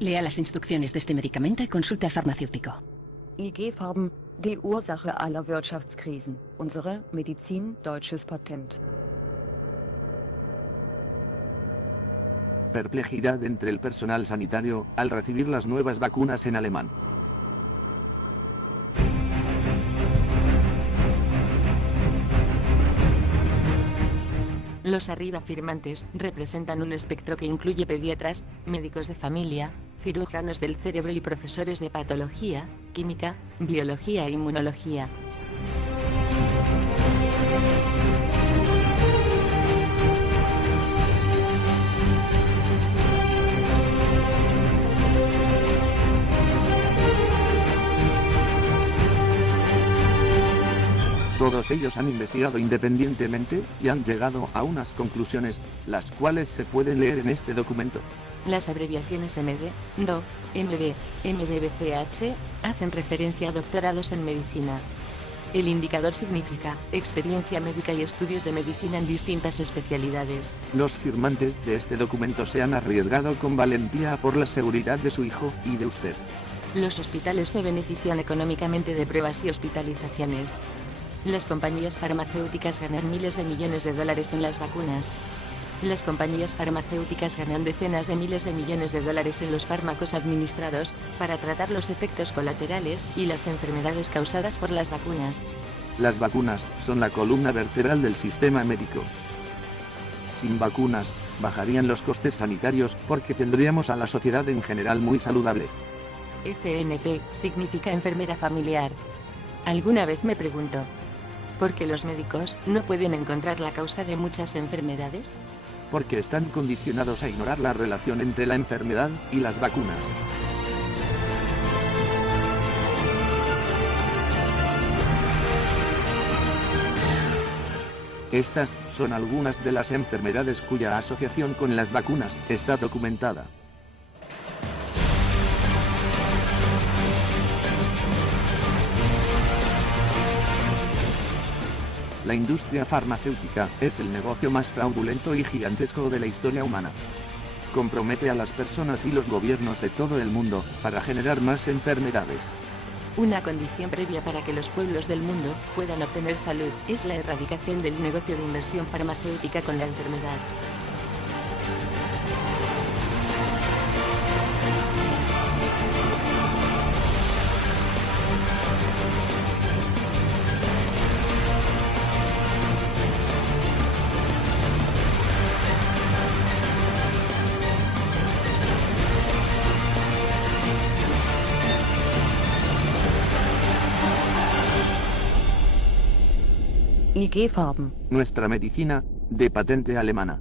Lea las instrucciones de este medicamento y consulte al farmacéutico. IG-Farben, die Ursache aller Wirtschaftskrisen. Unsere Medizin, deutsches Patent. Perplejidad entre el personal sanitario al recibir las nuevas vacunas en alemán. Los arriba firmantes representan un espectro que incluye pediatras, médicos de familia, cirujanos del cerebro y profesores de patología, química, biología e inmunología. Todos ellos han investigado independientemente y han llegado a unas conclusiones, las cuales se pueden leer en este documento. Las abreviaciones MD, DO, MD, MDBCH, hacen referencia a doctorados en medicina. El indicador significa experiencia médica y estudios de medicina en distintas especialidades. Los firmantes de este documento se han arriesgado con valentía por la seguridad de su hijo y de usted. Los hospitales se benefician económicamente de pruebas y hospitalizaciones. Las compañías farmacéuticas ganan miles de millones de dólares en las vacunas. Las compañías farmacéuticas ganan decenas de miles de millones de dólares en los fármacos administrados para tratar los efectos colaterales y las enfermedades causadas por las vacunas. Las vacunas son la columna vertebral del sistema médico. Sin vacunas, bajarían los costes sanitarios porque tendríamos a la sociedad en general muy saludable. FNP significa enfermera familiar. Alguna vez me pregunto, ¿por qué los médicos no pueden encontrar la causa de muchas enfermedades? Porque están condicionados a ignorar la relación entre la enfermedad y las vacunas. Estas son algunas de las enfermedades cuya asociación con las vacunas está documentada. La industria farmacéutica es el negocio más fraudulento y gigantesco de la historia humana. Compromete a las personas y los gobiernos de todo el mundo para generar más enfermedades. Una condición previa para que los pueblos del mundo puedan obtener salud es la erradicación del negocio de inversión farmacéutica con la enfermedad. IG-Farben. Nuestra medicina, de patente alemana.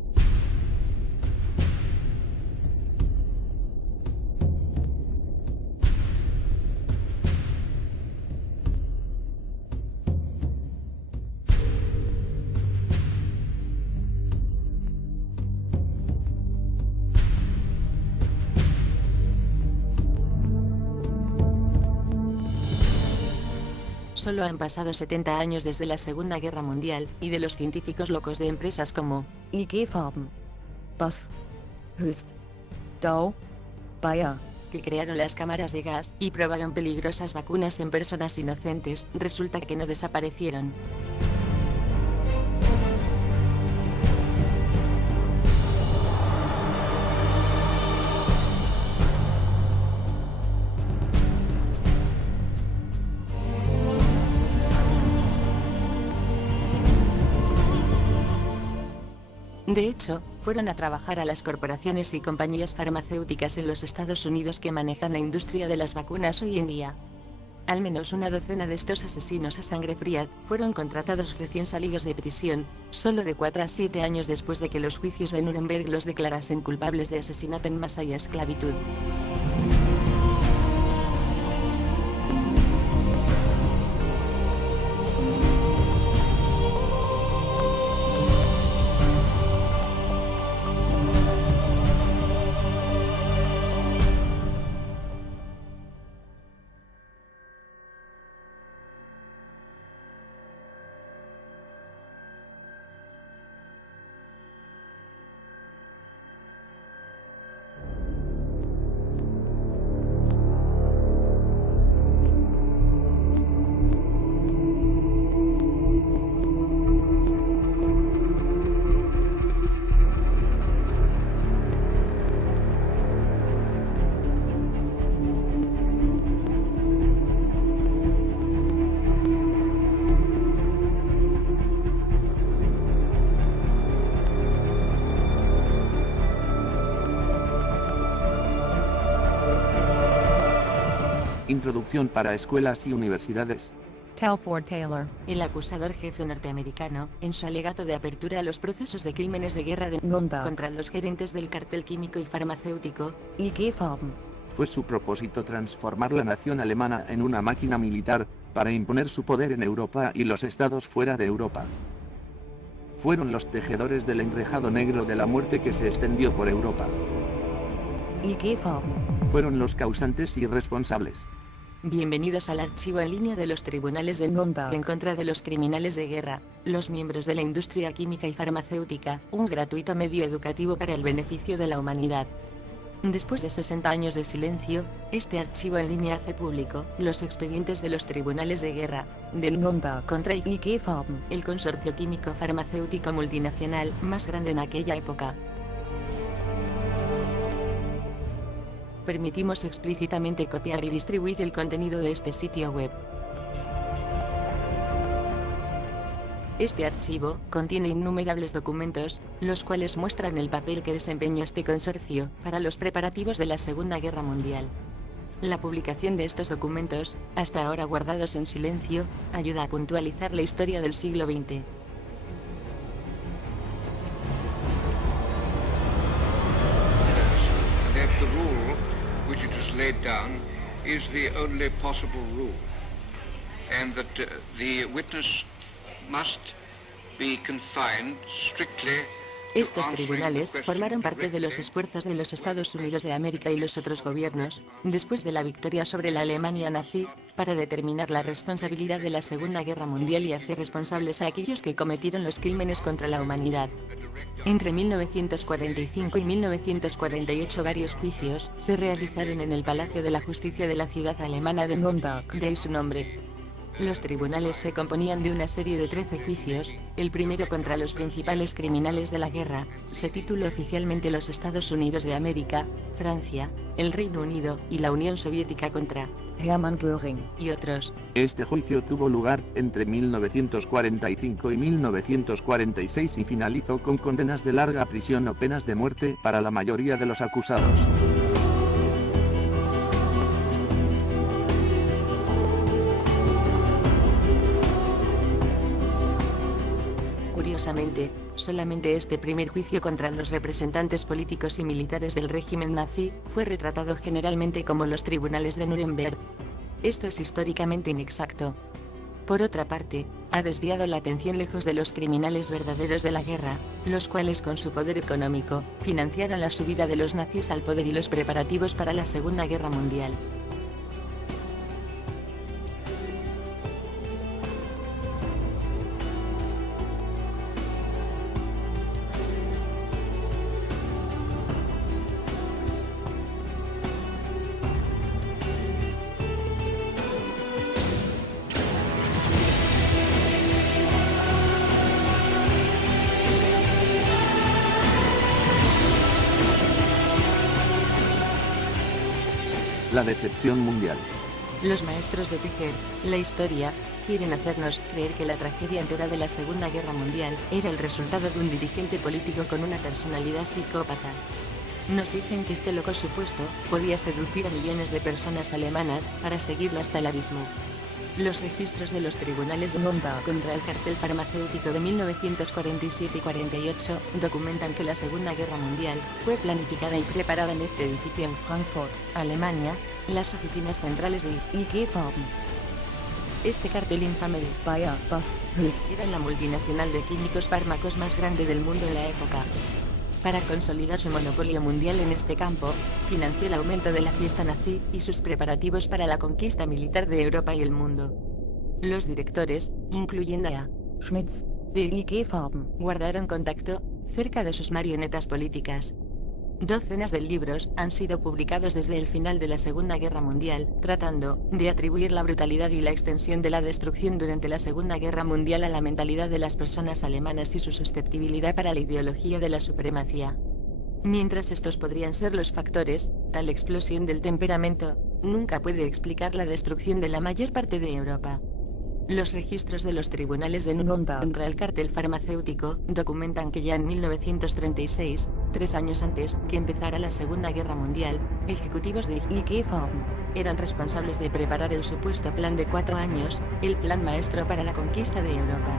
Solo han pasado 70 años desde la Segunda Guerra Mundial, y de los científicos locos de empresas como IG-Farben. BASF. Höchst. Dow. Bayer. que crearon las cámaras de gas y probaron peligrosas vacunas en personas inocentes, resulta que no desaparecieron. De hecho, fueron a trabajar a las corporaciones y compañías farmacéuticas en los Estados Unidos que manejan la industria de las vacunas hoy en día. Al menos una docena de estos asesinos a sangre fría fueron contratados recién salidos de prisión, solo de 4 a 7 años después de que los juicios de Nuremberg los declarasen culpables de asesinato en masa y esclavitud. Introducción para escuelas y universidades. Telford Taylor. El acusador jefe norteamericano, en su alegato de apertura a los procesos de crímenes de guerra de Nürnberg. contra los gerentes del cartel químico y farmacéutico, IG Farben. Fue su propósito transformar la nación alemana en una máquina militar, para imponer su poder en Europa y los estados fuera de Europa. Fueron los tejedores del enrejado negro de la muerte que se extendió por Europa. IG Farben. Fueron los causantes y responsables. Bienvenidos al archivo en línea de los tribunales de Nürnberg. en contra de los criminales de guerra, los miembros de la industria química y farmacéutica, un gratuito medio educativo para el beneficio de la humanidad. Después de 60 años de silencio, este archivo en línea hace público los expedientes de los tribunales de guerra, del Nürnberg. contra IG Farben. el consorcio químico farmacéutico multinacional más grande en aquella época. Permitimos explícitamente copiar y distribuir el contenido de este sitio web. Este archivo contiene innumerables documentos, los cuales muestran el papel que desempeña este consorcio para los preparativos de la Segunda Guerra Mundial. La publicación de estos documentos, hasta ahora guardados en silencio, ayuda a puntualizar la historia del siglo XX. That the rule which it is laid down is the only possible rule, and that the witness must be confined strictly. Estos tribunales formaron parte de los esfuerzos de los Estados Unidos de América y los otros gobiernos, después de la victoria sobre la Alemania nazi, para determinar la responsabilidad de la Segunda Guerra Mundial y hacer responsables a aquellos que cometieron los crímenes contra la humanidad. Entre 1945 y 1948 varios juicios se realizaron en el Palacio de la Justicia de la ciudad alemana de Nürnberg. de ahí su nombre. Los tribunales se componían de una serie de 13 juicios, el primero contra los principales criminales de la guerra, se tituló oficialmente los Estados Unidos de América, Francia, el Reino Unido y la Unión Soviética contra Hermann Göring. y otros. Este juicio tuvo lugar entre 1945 y 1946 y finalizó con condenas de larga prisión o penas de muerte para la mayoría de los acusados. Curiosamente, solamente este primer juicio contra los representantes políticos y militares del régimen nazi fue retratado generalmente como los tribunales de Nuremberg. Esto es históricamente inexacto. Por otra parte, ha desviado la atención lejos de los criminales verdaderos de la guerra, los cuales con su poder económico, financiaron la subida de los nazis al poder y los preparativos para la Segunda Guerra Mundial. La decepción mundial. Los maestros de tejer la historia quieren hacernos creer que la tragedia entera de la Segunda Guerra Mundial era el resultado de un dirigente político con una personalidad psicópata. Nos dicen que este loco supuesto podía seducir a millones de personas alemanas para seguirlo hasta el abismo. Los registros de los tribunales de Nürnberg. contra el cartel farmacéutico de 1947 y 48 documentan que la Segunda Guerra Mundial fue planificada y preparada en este edificio en Frankfurt, Alemania, las oficinas centrales de IG Farben. este cartel infame de Bayer, BASF, Höchst. era la multinacional de químicos fármacos más grande del mundo en la época. Para consolidar su monopolio mundial en este campo, financió el aumento de la fiesta nazi y sus preparativos para la conquista militar de Europa y el mundo. Los directores, incluyendo a Schmitz. de IG Farben. guardaron contacto cerca de sus marionetas políticas. Docenas de libros han sido publicados desde el final de la Segunda Guerra Mundial, tratando de atribuir la brutalidad y la extensión de la destrucción durante la Segunda Guerra Mundial a la mentalidad de las personas alemanas y su susceptibilidad para la ideología de la supremacía. Mientras estos podrían ser los factores, tal explosión del temperamento nunca puede explicar la destrucción de la mayor parte de Europa. Los registros de los tribunales de Nuremberg contra el cartel farmacéutico documentan que ya en 1936, 3 años antes que empezara la Segunda Guerra Mundial, ejecutivos de IG Farben. eran responsables de preparar el supuesto plan de 4 años, el plan maestro para la conquista de Europa.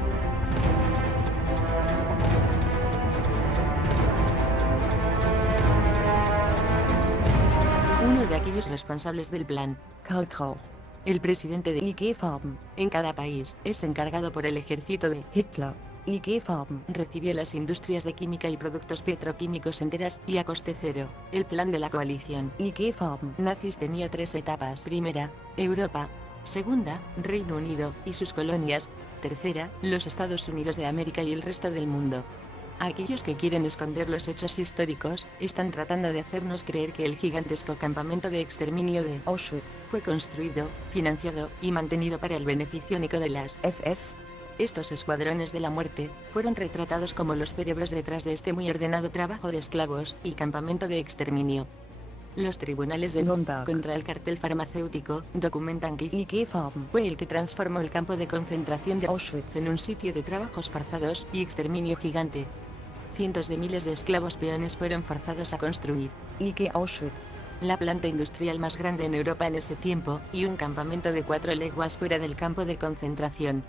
Uno de aquellos responsables del plan, Karl Trauch. el presidente de IG Farben. en cada país, es encargado por el ejército de Hitler. IG Farben. recibió las industrias de química y productos petroquímicos enteras y a coste cero. El plan de la coalición IG Farben. nazis tenía 3 etapas. Primera, Europa. Segunda, Reino Unido y sus colonias. Tercera, los Estados Unidos de América y el resto del mundo. Aquellos que quieren esconder los hechos históricos, están tratando de hacernos creer que el gigantesco campamento de exterminio de Auschwitz. fue construido, financiado y mantenido para el beneficio único de las SS. Estos escuadrones de la muerte fueron retratados como los cerebros detrás de este muy ordenado trabajo de esclavos y campamento de exterminio. Los tribunales de Nürnberg. contra el cartel farmacéutico documentan que IG Farben. fue el que transformó el campo de concentración de Auschwitz. en un sitio de trabajos forzados y exterminio gigante. Cientos de miles de esclavos peones fueron forzados a construir IG Auschwitz. la planta industrial más grande en Europa en ese tiempo, y un campamento de 4 leguas fuera del campo de concentración.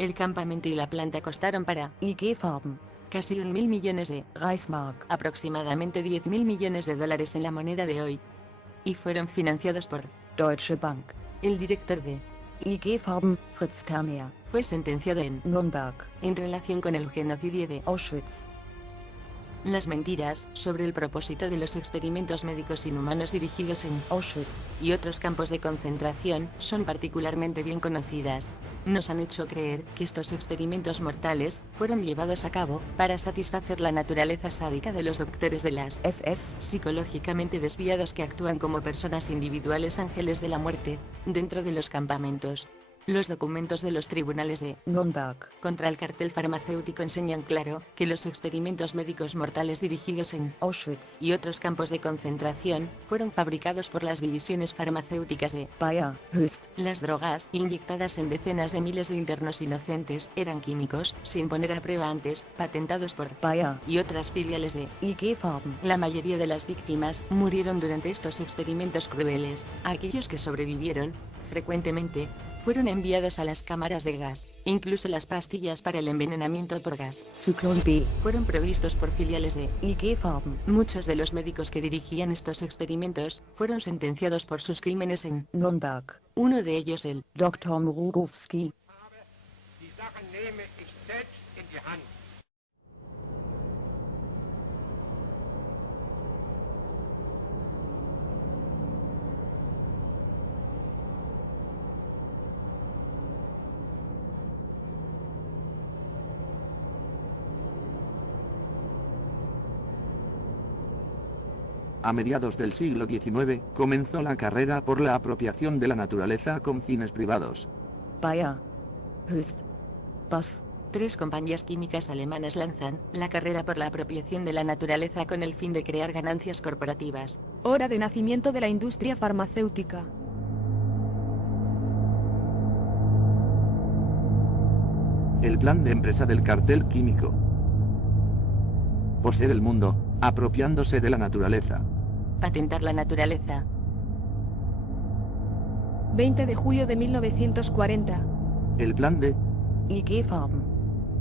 El campamento y la planta costaron para IG Farben. casi 1.000 millones de Reichsmark. aproximadamente 10.000 millones de dólares en la moneda de hoy. Y fueron financiados por Deutsche Bank. el director de IG Farben. Fritz Termeer. fue sentenciado en Nürnberg. relación con el genocidio de Auschwitz. las mentiras sobre el propósito de los experimentos médicos inhumanos dirigidos en Auschwitz. y otros campos de concentración son particularmente bien conocidas. Nos han hecho creer que estos experimentos mortales fueron llevados a cabo para satisfacer la naturaleza sádica de los doctores de las SS. psicológicamente desviados que actúan como personas individuales ángeles de la muerte dentro de los campamentos. Los documentos de los tribunales de Nürnberg. contra el cartel farmacéutico enseñan claro que los experimentos médicos mortales dirigidos en Auschwitz. y otros campos de concentración fueron fabricados por las divisiones farmacéuticas de Bayer. Höchst. las drogas inyectadas en decenas de miles de internos inocentes eran químicos, sin poner a prueba antes, patentados por Bayer. y otras filiales de IG Farben. la mayoría de las víctimas murieron durante estos experimentos crueles. Aquellos que sobrevivieron, frecuentemente, fueron enviados a las cámaras de gas. Incluso las pastillas para el envenenamiento por gas Zyklon B. fueron provistos por filiales de IG Farben. muchos de los médicos que dirigían estos experimentos fueron sentenciados por sus crímenes en Nürnberg. uno de ellos el Dr. Mrugowski. Die Sache nehme ich selbst in die Hand. A mediados del siglo XIX, comenzó la carrera por la apropiación de la naturaleza con fines privados. Bayer. Höchst. BASF. 3 compañías químicas alemanas lanzan la carrera por la apropiación de la naturaleza con el fin de crear ganancias corporativas. Hora de nacimiento de la industria farmacéutica. El plan de empresa del cartel químico. Poseer el mundo, apropiándose de la naturaleza. Patentar la naturaleza. 20 de julio de 1940. El plan de IG Farben.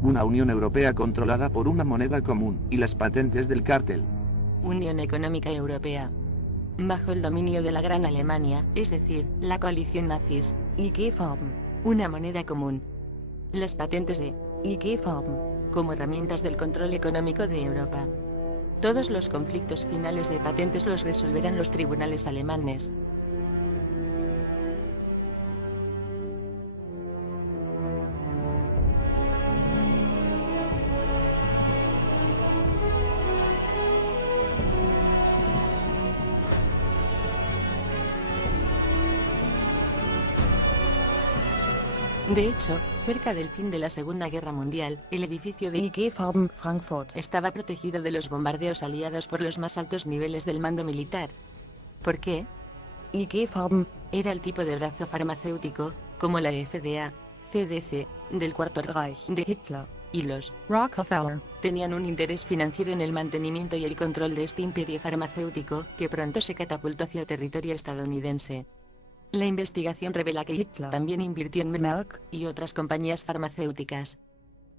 una Unión Europea controlada por una moneda común y las patentes del cartel. Unión Económica Europea. Bajo el dominio de la Gran Alemania, es decir, la coalición nazis. IG Farben. Una moneda común. Las patentes de IG Farben. como herramientas del control económico de Europa. Todos los conflictos finales de patentes los resolverán los tribunales alemanes. De hecho, cerca del fin de la Segunda Guerra Mundial, el edificio de IG Farben Frankfurt. estaba protegido de los bombardeos aliados por los más altos niveles del mando militar. ¿Por qué? IG Farben. Era el tipo de brazo farmacéutico, como la FDA, CDC, del Cuarto Reich. de Hitler. y los Rockefeller. tenían un interés financiero en el mantenimiento y el control de este imperio farmacéutico, que pronto se catapultó hacia territorio estadounidense. La investigación revela que Hitler también invirtió en Merck y otras compañías farmacéuticas.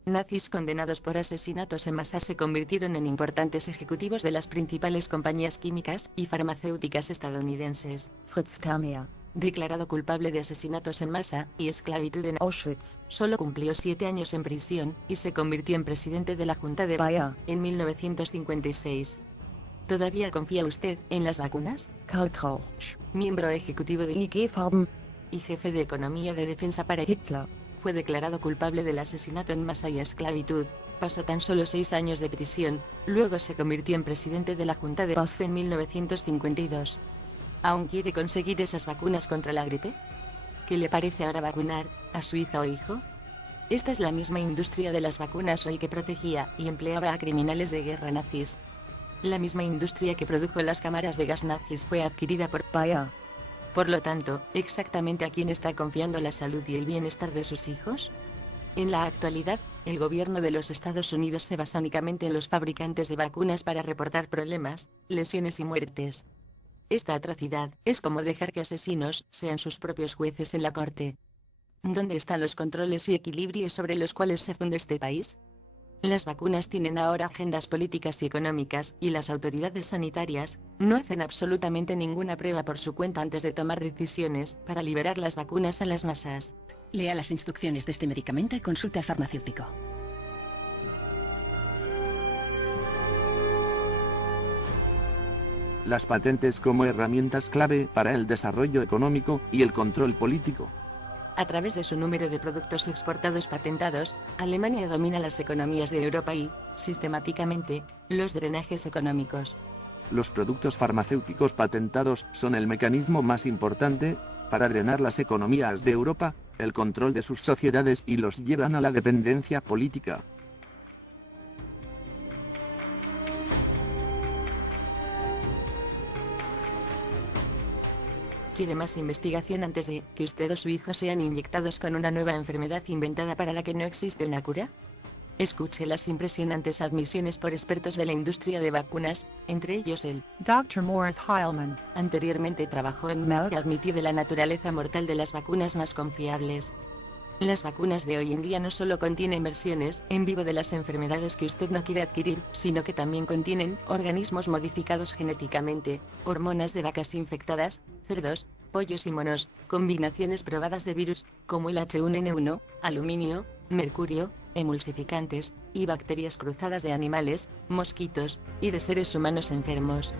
Nazis condenados por asesinatos en masa se convirtieron en importantes ejecutivos de las principales compañías químicas y farmacéuticas estadounidenses. Fritz Termeer, Declarado culpable de asesinatos en masa y esclavitud en Auschwitz, solo cumplió 7 años en prisión y se convirtió en presidente de la Junta de Bayer, en 1956. ¿Todavía confía usted en las vacunas? Karl Trauch, Miembro ejecutivo de IG Farben, y jefe de economía de defensa para Hitler, fue declarado culpable del asesinato en masa y esclavitud. Pasó tan solo 6 años de prisión, luego se convirtió en presidente de la Junta de BASF en 1952. ¿Aún quiere conseguir esas vacunas contra la gripe? ¿Qué le parece ahora vacunar a su hija o hijo? Esta es la misma industria de las vacunas hoy que protegía y empleaba a criminales de guerra nazis. La misma industria que produjo las cámaras de gas nazis fue adquirida por Bayer, Por lo tanto, ¿exactamente a quién está confiando la salud y el bienestar de sus hijos? En la actualidad, el gobierno de los Estados Unidos se basa únicamente en los fabricantes de vacunas para reportar problemas, lesiones y muertes. Esta atrocidad es como dejar que asesinos sean sus propios jueces en la corte. ¿Dónde están los controles y equilibrios sobre los cuales se funde este país? Las vacunas tienen ahora agendas políticas y económicas, y las autoridades sanitarias no hacen absolutamente ninguna prueba por su cuenta antes de tomar decisiones para liberar las vacunas a las masas. Lea las instrucciones de este medicamento y consulte al farmacéutico. Las patentes como herramientas clave para el desarrollo económico y el control político. A través de su número de productos exportados patentados, Alemania domina las economías de Europa y, sistemáticamente, los drenajes económicos. Los productos farmacéuticos patentados son el mecanismo más importante para drenar las economías de Europa, el control de sus sociedades y los llevan a la dependencia política. ¿Quiere más investigación antes de que usted o su hijo sean inyectados con una nueva enfermedad inventada para la que no existe una cura? Escuche las impresionantes admisiones por expertos de la industria de vacunas, entre ellos el Dr. Morris Heilman. Anteriormente trabajó en Merck. y admitió de la naturaleza mortal de las vacunas más confiables. Las vacunas de hoy en día no solo contienen versiones en vivo de las enfermedades que usted no quiere adquirir, sino que también contienen organismos modificados genéticamente, hormonas de vacas infectadas, cerdos, pollos y monos, combinaciones probadas de virus, como el H1N1, aluminio, mercurio, emulsificantes, y bacterias cruzadas de animales, mosquitos, y de seres humanos enfermos.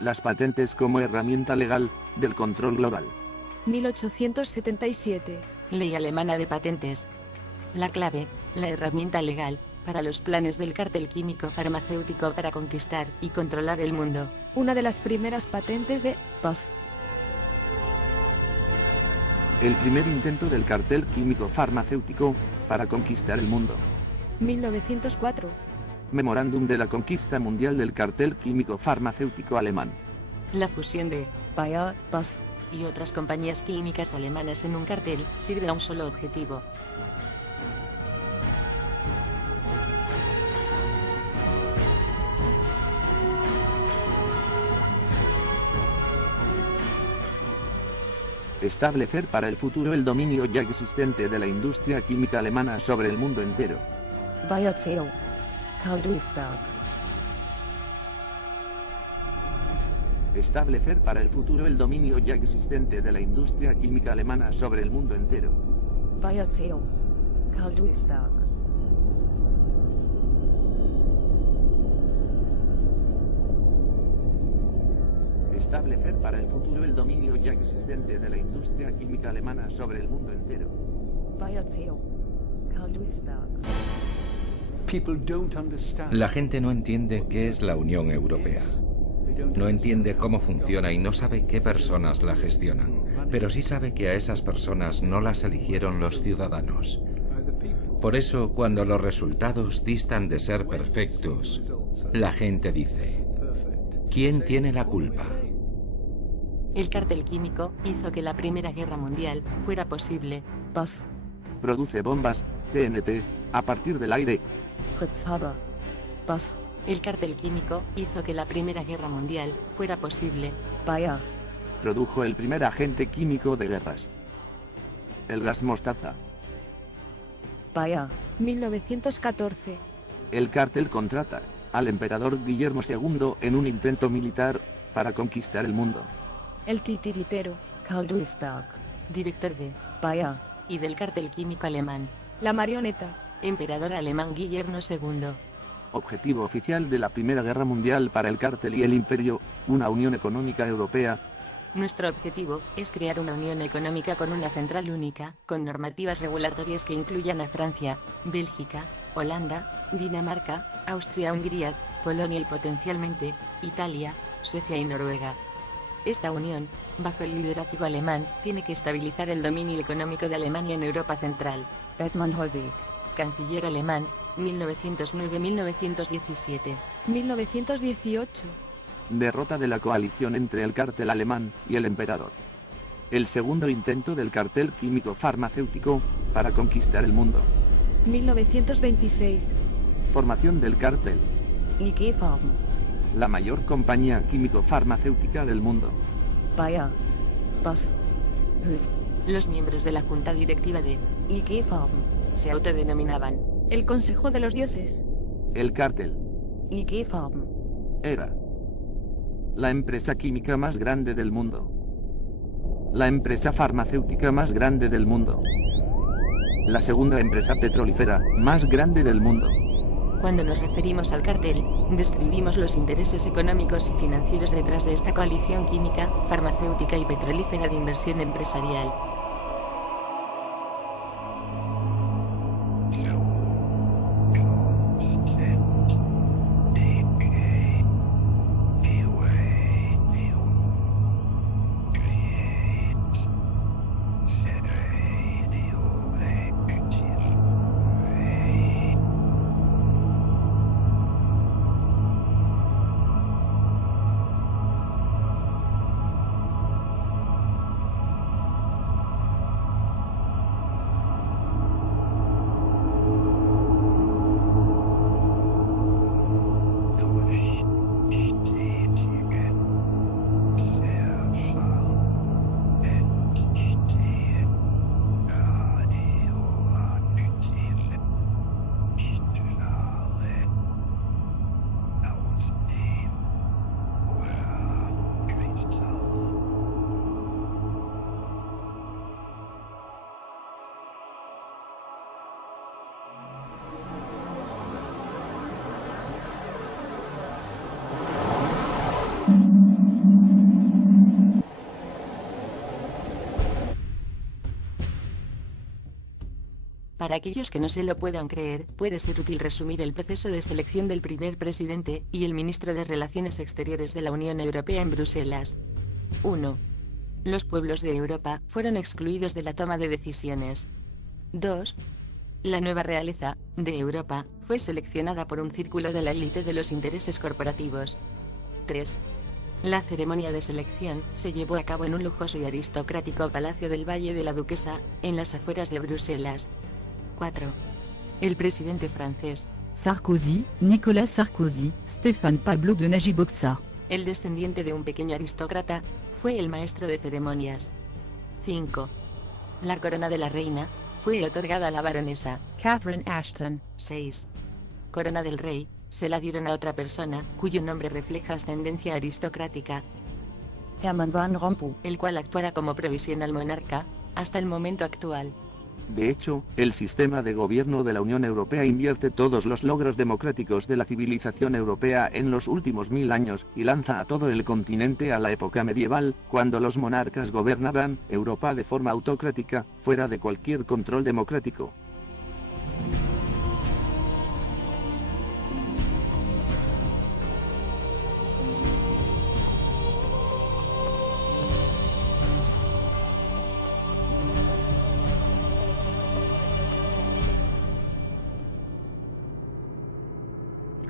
Las patentes como herramienta legal del control global. 1877. Ley alemana de patentes. La clave, la herramienta legal, para los planes del cártel químico farmacéutico para conquistar y controlar el mundo. Una de las primeras patentes de BASF, El primer intento del cartel químico farmacéutico para conquistar el mundo. 1904. Memorándum de la conquista mundial del cartel químico farmacéutico alemán. La fusión de Bayer, BASF, y otras compañías químicas alemanas en un cartel sirve a un solo objetivo: Establecer para el futuro el dominio ya existente de la industria química alemana sobre el mundo entero. Bayer CO. Karl Duisberg. Establecer para el futuro el dominio ya existente de la industria química alemana sobre el mundo entero. Bayer CO. Karl Duisberg. Establecer para el futuro el dominio ya existente de la industria química alemana sobre el mundo entero. Bayer CO. Karl Duisberg. La gente no entiende qué es la Unión Europea. No entiende cómo funciona y no sabe qué personas la gestionan, pero sí sabe que a esas personas no las eligieron los ciudadanos. Por eso, cuando los resultados distan de ser perfectos, la gente dice: ¿quién tiene la culpa? El cártel químico hizo que la Primera Guerra Mundial fuera posible. BASF. Produce bombas, TNT, a partir del aire. Fritz Haber. BASF. El cártel químico hizo que la Primera Guerra Mundial fuera posible. Bayer. Produjo el primer agente químico de guerras. El gas mostaza. Bayer. 1914. El cártel contrata al emperador Guillermo II en un intento militar para conquistar el mundo. El titiritero. Karl Duisberg. Director de Bayer. y del cártel químico alemán. La marioneta. Emperador alemán Guillermo II. Objetivo oficial de la Primera Guerra Mundial para el cártel y el imperio, una unión económica europea. Nuestro objetivo es crear una unión económica con una central única, con normativas regulatorias que incluyan a Francia, Bélgica, Holanda, Dinamarca, Austria-Hungría, Polonia y potencialmente, Italia, Suecia y Noruega. Esta unión, bajo el liderazgo alemán, tiene que estabilizar el dominio económico de Alemania en Europa Central. Edmund Heuweg. Canciller alemán, 1909-1917. 1918. Derrota de la coalición entre el cártel alemán y el emperador. El segundo intento del cartel químico farmacéutico para conquistar el mundo. 1926. Formación del cártel. IG Farben. La mayor compañía químico-farmacéutica del mundo. Bayer. BASF. Höchst. Los miembros de la junta directiva de IG Farben. se autodenominaban El Consejo de los Dioses. El cártel IG Farben. era la empresa química más grande del mundo. La empresa farmacéutica más grande del mundo. La segunda empresa petrolífera más grande del mundo. Cuando nos referimos al cartel, describimos los intereses económicos y financieros detrás de esta coalición química, farmacéutica y petrolífera de inversión empresarial. Para aquellos que no se lo puedan creer, puede ser útil resumir el proceso de selección del primer presidente y el ministro de Relaciones Exteriores de la Unión Europea en Bruselas. 1. Los pueblos de Europa fueron excluidos de la toma de decisiones. 2. La nueva realeza de Europa fue seleccionada por un círculo de la élite de los intereses corporativos. 3. La ceremonia de selección se llevó a cabo en un lujoso y aristocrático Palacio del Valle de la Duquesa, en las afueras de Bruselas. 4. El presidente francés, Sarkozy, Nicolas Sarkozy, Stéphane Pablo de Najiboxa. el descendiente de un pequeño aristócrata, fue el maestro de ceremonias. 5. La corona de la reina fue otorgada a la baronesa. Catherine Ashton. 6. Corona del rey se la dieron a otra persona cuyo nombre refleja ascendencia aristocrática, Herman Van Rompuy. el cual actuará como provisional monarca hasta el momento actual. De hecho, el sistema de gobierno de la Unión Europea invierte todos los logros democráticos de la civilización europea en los últimos 1000 años, y lanza a todo el continente a la época medieval, cuando los monarcas gobernaban Europa de forma autocrática, fuera de cualquier control democrático.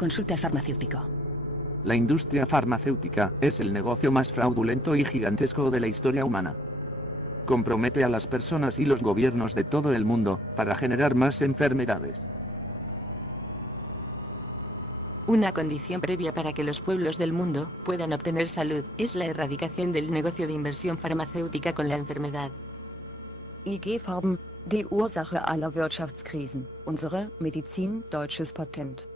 Consulte al farmacéutico. La industria farmacéutica es el negocio más fraudulento y gigantesco de la historia humana. Compromete a las personas y los gobiernos de todo el mundo para generar más enfermedades. Una condición previa para que los pueblos del mundo puedan obtener salud es la erradicación del negocio de inversión farmacéutica con la enfermedad. IG Farben, die Ursache aller Wirtschaftskrisen. Unsere Medizin, deutsches Patent.